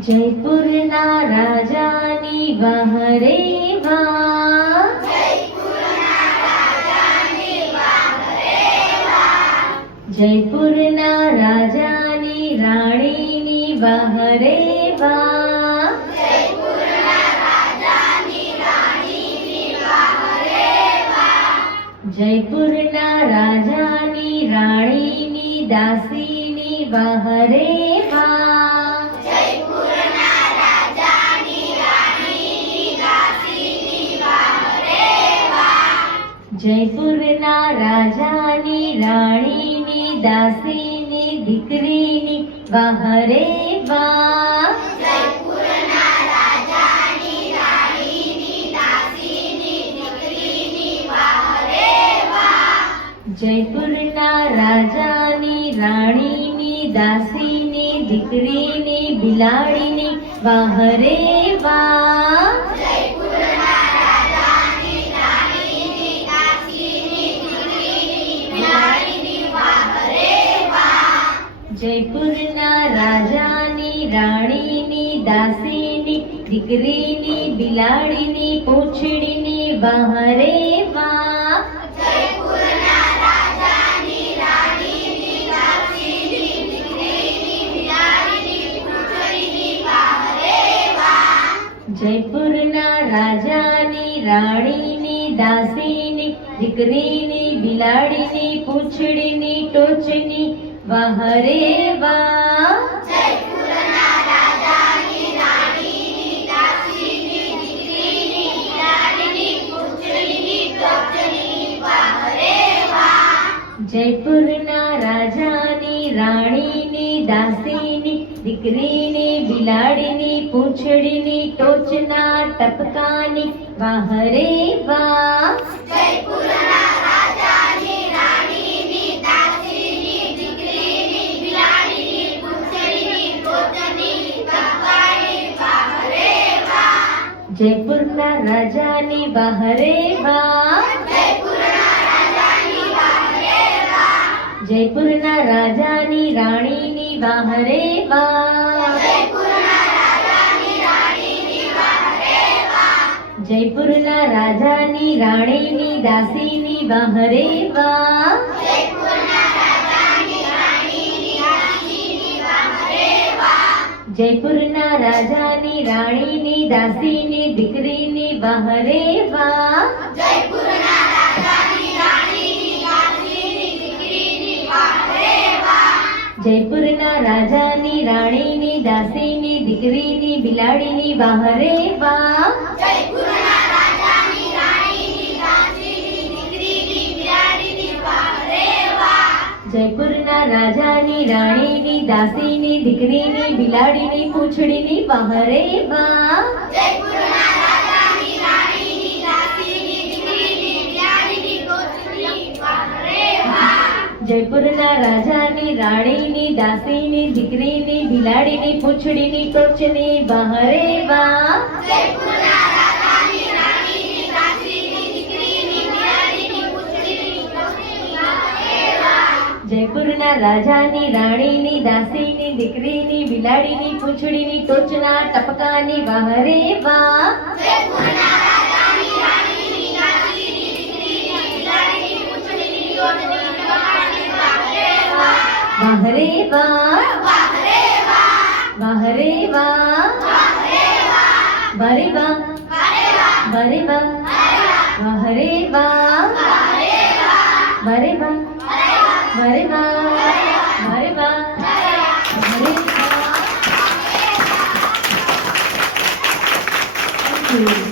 જયપુરના રાજાની વાહ રે વાહ, જયપુરના રાજાની રાણીની વાહ રે વાહ, જયપુરના રાજાની રાણીની દાસીની વાહ રે વાહ, જયપુરના રાજાની રાણીની દાસીની દીકરીની વાહ રે વાહ, જયપુરના રાજાની રાણીની દાસીની દીકરીની બિલાડીની વાહ રે વાહ, જયપુરના રાજાની રાણીની દાસીની દીકરીની બિલાડીની પૂંછડીની વાહ રે વાહ, જયપુરના રાજાની રાણીની દાસીની દીકરીની બિલાડીની પૂંછડીની ટોચની વાહ રે વાહ, જયપુરના રાજાની રાણીની દાસીની દીકરીની બિલાડીની પૂંછડીની ટોચના ટપકાની વાહ રે વાહ, જયપુરના રાજાની વાહ રે વાહ, જયપુરના રાજાની રાણીની વાહ રે વાહ, જયપુરના રાજાની રાણીની દાસીની વાહ રે વાહ, જયપુરના રાજાની રાણીની દાસીની દીકરીની વાહ રે વાહ, જયપુરના રાજાની રાણીની દાસીની દીકરીની બિલાડીની વાહ રે વાહ, જયપુરના રાજાની રાણીની દાસીની દીકરીની બિલાડીની પૂંછડીની વાહ રે વાહ, જયપુરના રાજાની રાણીની દાસીની દીકરીની બિલાડીની પૂંછડીની ટોચની વાહ રે વાહ, જયપુરના રાજાની રાણીની દાસીની દીકરીની બિલાડીની પૂંછડીની ટોચના ટપકાની વાહ રે વાહ, વાહ રે વાહ, વાહ રે વાહ, વારે વાહ, વારે વાહ, વાહ રે વાહ, વારે વાહ, વારે વાહ, વારે વાહ, વારે વાહ.